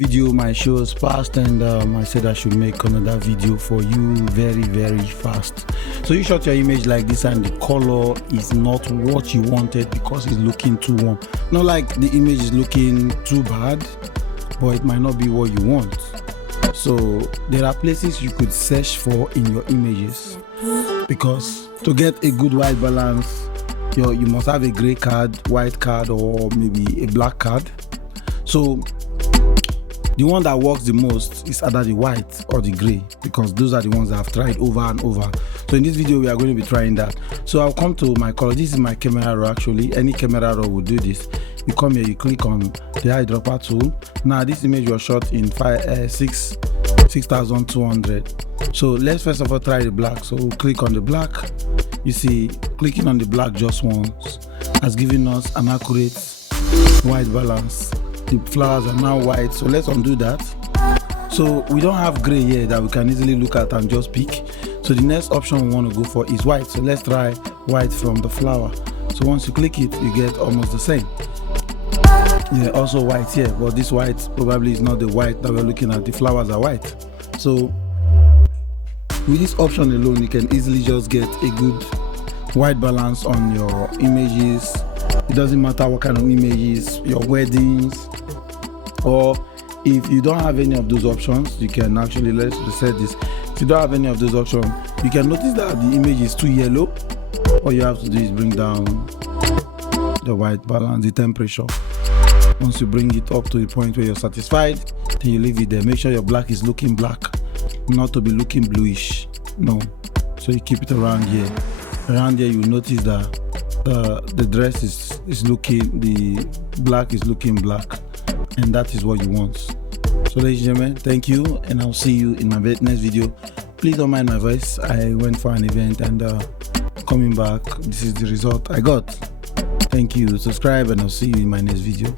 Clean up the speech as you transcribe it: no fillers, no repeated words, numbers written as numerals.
Video my shows passed, and I said I should make another video for you very fast. So you shot your image like this and the color is not what you wanted because it's looking too warm. Not like the image is looking too bad, but it might not be what you want. So there are places you could search for in your images, because to get a good white balance, you must have a gray card, white card, or maybe a black card. So the one that works the most is either the white or the gray, because those are the ones that I've tried over and over. So in this video we are going to be trying that. So I'll come to my color. This is my camera roll. Actually any camera roll will do this. You come here, you click on the eyedropper tool. Now this image was shot in 6200. So let's first of all try the black. So we'll click on the black. You see, clicking on the black just once has given us an accurate white balance. The flowers are now white, so let's undo that. So we don't have gray here that we can easily look at and just pick. So the next option we want to go for is white. So let's try white from the flower. So once you click it, you get almost the same. Yeah, also white here, but this white probably is not the white that we're looking at. The flowers are white. So with this option alone, you can easily just get a good white balance on your images. It doesn't matter what kind of images, your weddings, or if you don't have any of those options, you can actually, let's reset this. If you don't have any of those options, you can notice that the image is too yellow. All you have to do is bring down the white balance, the temperature. Once you bring it up to the point where you're satisfied, then you leave it there. Make sure your black is looking black, not to be looking bluish. No. So you keep it around here. Around here, you notice that the dress is looking, the black is looking black, and that is what you want. So ladies and gentlemen, thank you, and I'll see you in my next video. Please don't mind my voice. I went for an event and coming back, this is the result I got. Thank you. Subscribe and I'll see you in my next video.